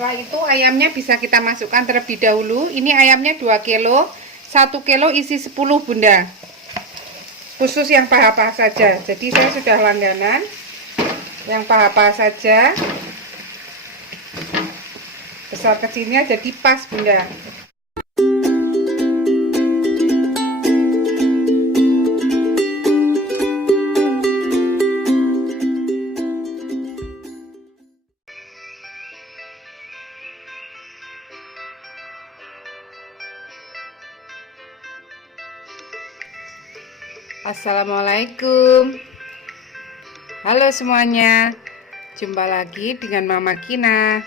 Setelah itu ayamnya bisa kita masukkan terlebih dahulu. Ini ayamnya 2 kilo, 1 kilo isi 10 bunda. Khusus yang paha-paha saja. Jadi saya sudah langganan yang paha-paha saja. Besar kecilnya jadi pas bunda. Assalamualaikum. Halo semuanya. Jumpa lagi dengan Mama Kina.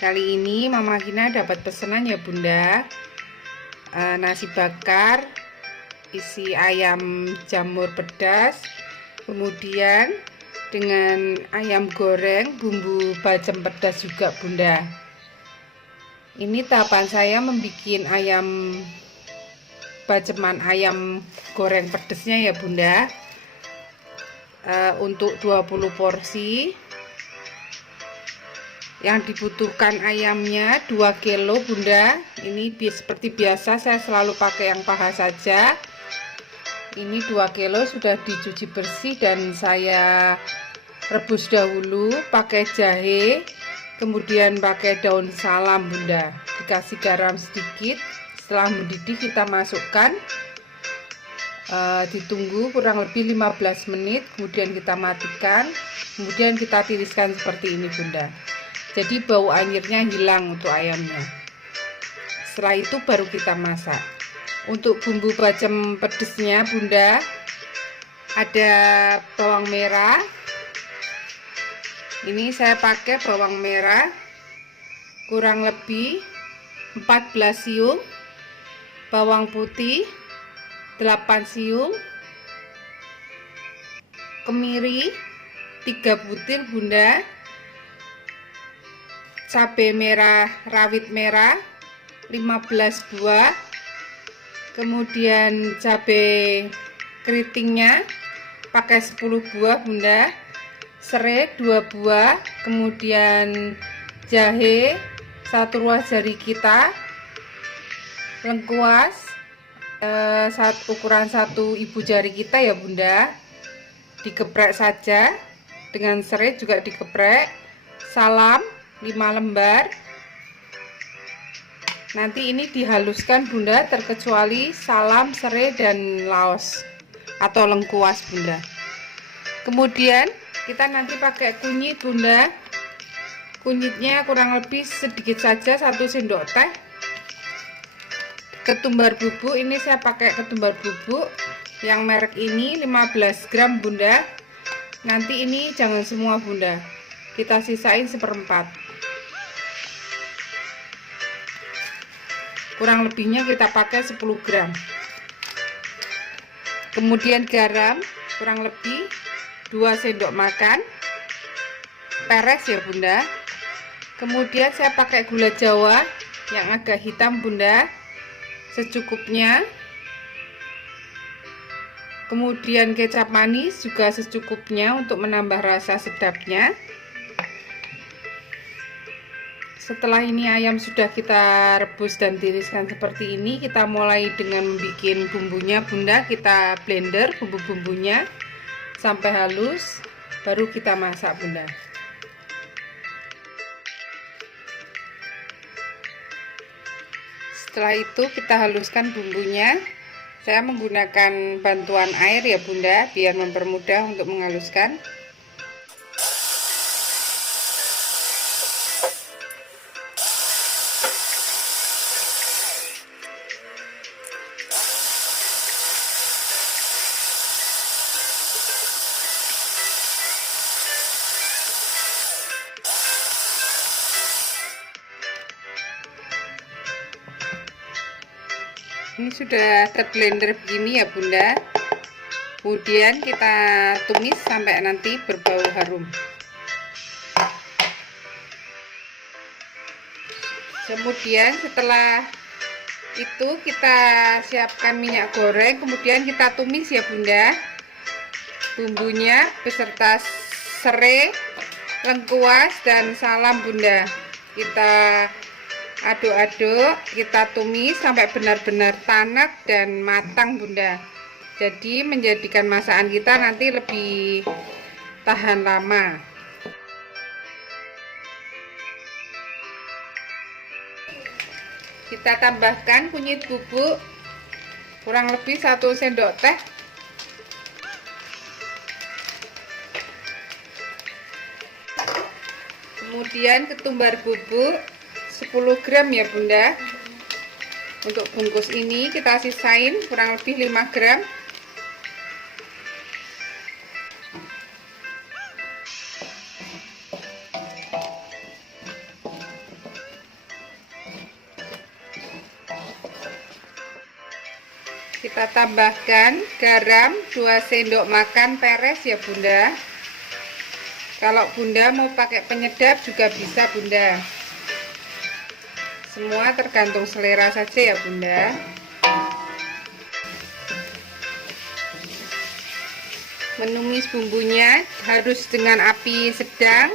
Kali ini Mama Kina dapat pesanan ya bunda, nasi bakar isi ayam jamur pedas, kemudian dengan ayam goreng bumbu bacem pedas juga bunda. Ini tahapan saya membuat ayam baceman ayam goreng pedesnya ya bunda. Untuk 20 porsi yang dibutuhkan ayamnya 2 kilo bunda. Ini seperti biasa saya selalu pakai yang paha saja. Ini 2 kilo sudah dicuci bersih dan saya rebus dahulu pakai jahe, kemudian pakai daun salam bunda, dikasih garam sedikit. Setelah mendidih kita masukkan, ditunggu kurang lebih 15 menit, kemudian kita matikan, kemudian kita tiriskan seperti ini bunda. Jadi bau anyirnya hilang untuk ayamnya. Setelah itu baru kita masak. Untuk bumbu bacem pedesnya bunda, ada bawang merah. Ini saya pakai bawang merah kurang lebih 14 siung, bawang putih 8 siung, kemiri 3 butir bunda, cabai merah rawit merah 15 buah, kemudian cabai keritingnya pakai 10 buah bunda, serai 2 buah, kemudian jahe 1 ruas jari kita, lengkuas ukuran 1 ibu jari kita ya bunda, digeprek saja, dengan serai juga digeprek, salam 5 lembar. Nanti ini dihaluskan bunda, terkecuali salam, serai dan laos atau lengkuas bunda. Kemudian kita nanti pakai kunyit bunda. Kunyitnya kurang lebih sedikit saja, 1 sendok teh. Ketumbar bubuk, ini saya pakai ketumbar bubuk yang merek ini 15 gram bunda. Nanti ini jangan semua bunda, kita sisain 1/4. Kurang lebihnya kita pakai 10 gram. Kemudian garam kurang lebih 2 sendok makan, peres ya bunda. Kemudian saya pakai gula jawa yang agak hitam bunda, secukupnya. Kemudian kecap manis juga secukupnya untuk menambah rasa sedapnya. Setelah ini ayam sudah kita rebus dan tiriskan seperti ini, kita mulai dengan membuat bumbunya bunda. Kita blender bumbu-bumbunya sampai halus, baru kita masak bunda. Setelah itu kita haluskan bumbunya. Saya menggunakan bantuan air ya bunda, biar mempermudah untuk menghaluskan. Ini sudah terblender begini ya bunda. Kemudian kita tumis sampai nanti berbau harum. Kemudian setelah itu kita siapkan minyak goreng, kemudian kita tumis ya bunda bumbunya beserta serai, lengkuas dan salam bunda. Kita aduk-aduk, kita tumis sampai benar-benar tanak dan matang Bunda. Jadi menjadikan masakan kita nanti lebih tahan lama. Kita tambahkan kunyit bubuk kurang lebih 1 sendok teh. Kemudian ketumbar bubuk 10 gram ya Bunda. Untuk bungkus ini kita sisain kurang lebih 5 gram. Kita tambahkan garam 2 sendok makan peres ya Bunda. Kalau Bunda mau pakai penyedap juga bisa Bunda. Semua tergantung selera saja ya Bunda. Menumis bumbunya harus dengan api sedang,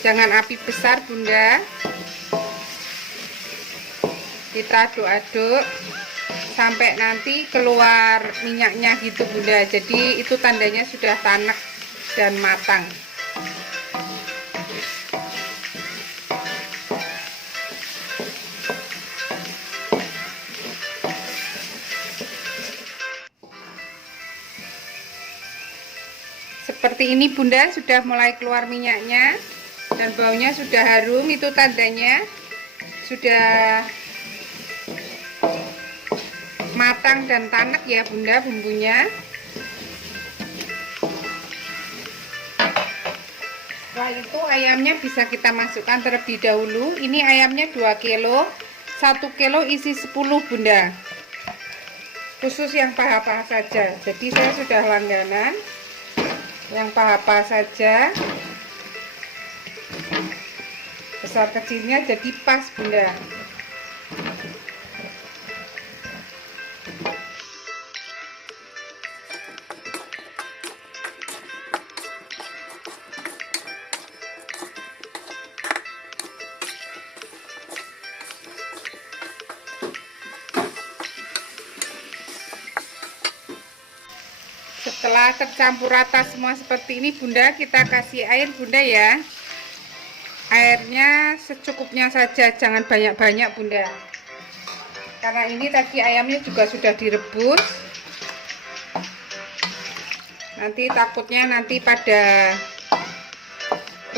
jangan api besar Bunda. Kita aduk-aduk sampai nanti keluar minyaknya gitu Bunda. Jadi itu tandanya sudah tanak dan matang. Seperti ini Bunda, sudah mulai keluar minyaknya dan baunya sudah harum. Itu tandanya sudah matang dan tanak ya Bunda bumbunya. Setelah itu ayamnya bisa kita masukkan terlebih dahulu. Ini ayamnya 2 kilo, 1 kilo isi 10 Bunda. Khusus yang paha-paha saja. Jadi saya sudah langganan yang paha-paha saja. Besar kecilnya jadi pas Bunda. Setelah tercampur rata semua seperti ini Bunda, kita kasih air Bunda ya. Airnya secukupnya saja, jangan banyak-banyak Bunda. Karena ini tadi ayamnya juga sudah direbus. Nanti takutnya nanti pada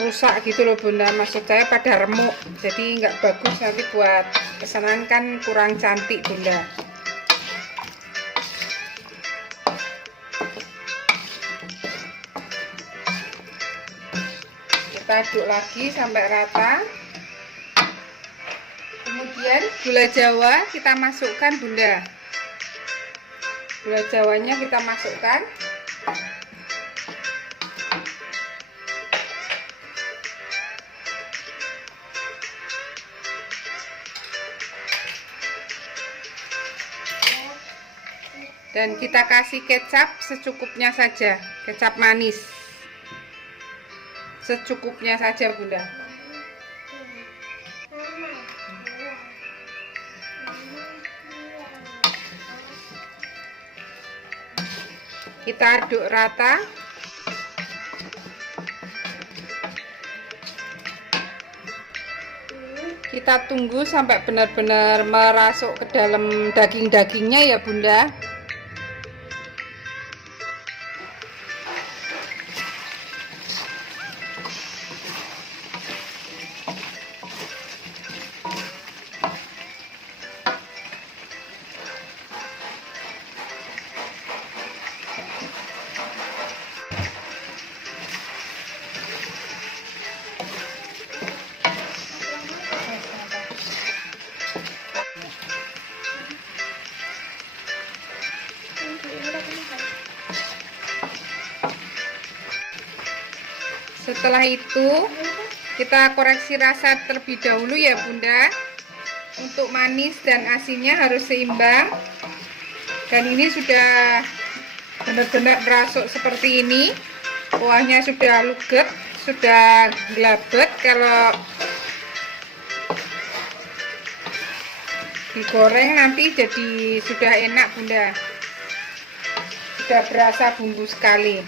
rusak gitu loh Bunda. Maksud saya pada remuk. Jadi nggak bagus nanti buat pesanan kan kurang cantik Bunda. Kita aduk lagi sampai rata. Kemudian gula jawa kita masukkan Bunda. Gula jawanya kita masukkan. Dan kita kasih kecap secukupnya saja, kecap manis. Secukupnya saja Bunda. Kita aduk rata. Kita tunggu sampai benar-benar merasuk ke dalam daging-dagingnya ya Bunda. Setelah itu kita koreksi rasa terlebih dahulu ya Bunda. Untuk manis dan asinnya harus seimbang. Dan ini sudah benar-benar merasuk seperti ini. Kuahnya sudah luget. sudah gelabet. Kalau digoreng nanti jadi sudah enak Bunda, sudah berasa bumbu sekali.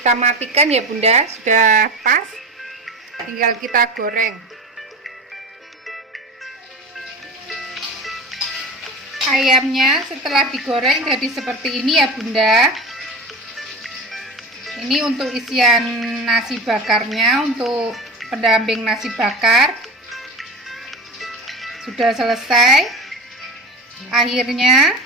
Kita matikan ya Bunda, sudah pas, tinggal kita goreng. Ayamnya setelah digoreng jadi seperti ini ya Bunda. Ini untuk isian nasi bakarnya, untuk pendamping nasi bakar sudah selesai. Akhirnya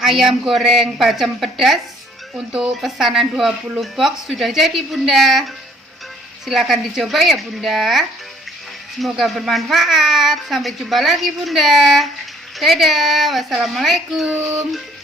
ayam goreng bacem pedas untuk pesanan 20 box sudah jadi Bunda. Silahkan dicoba ya Bunda. Semoga bermanfaat. Sampai jumpa lagi Bunda. Dadah. Wassalamualaikum.